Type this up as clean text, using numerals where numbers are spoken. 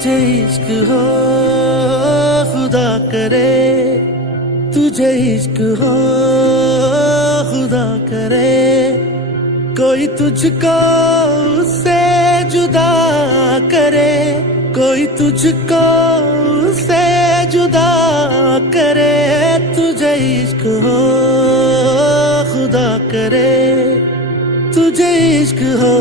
तुझे इश्क हो खुदा करे, तुझे इश्क हो खुदा करे। कोई तुझको उससे जुदा करे, कोई तुझको उससे जुदा करे। तुझे इश्क हो खुदा करे, तुझे इश्क हो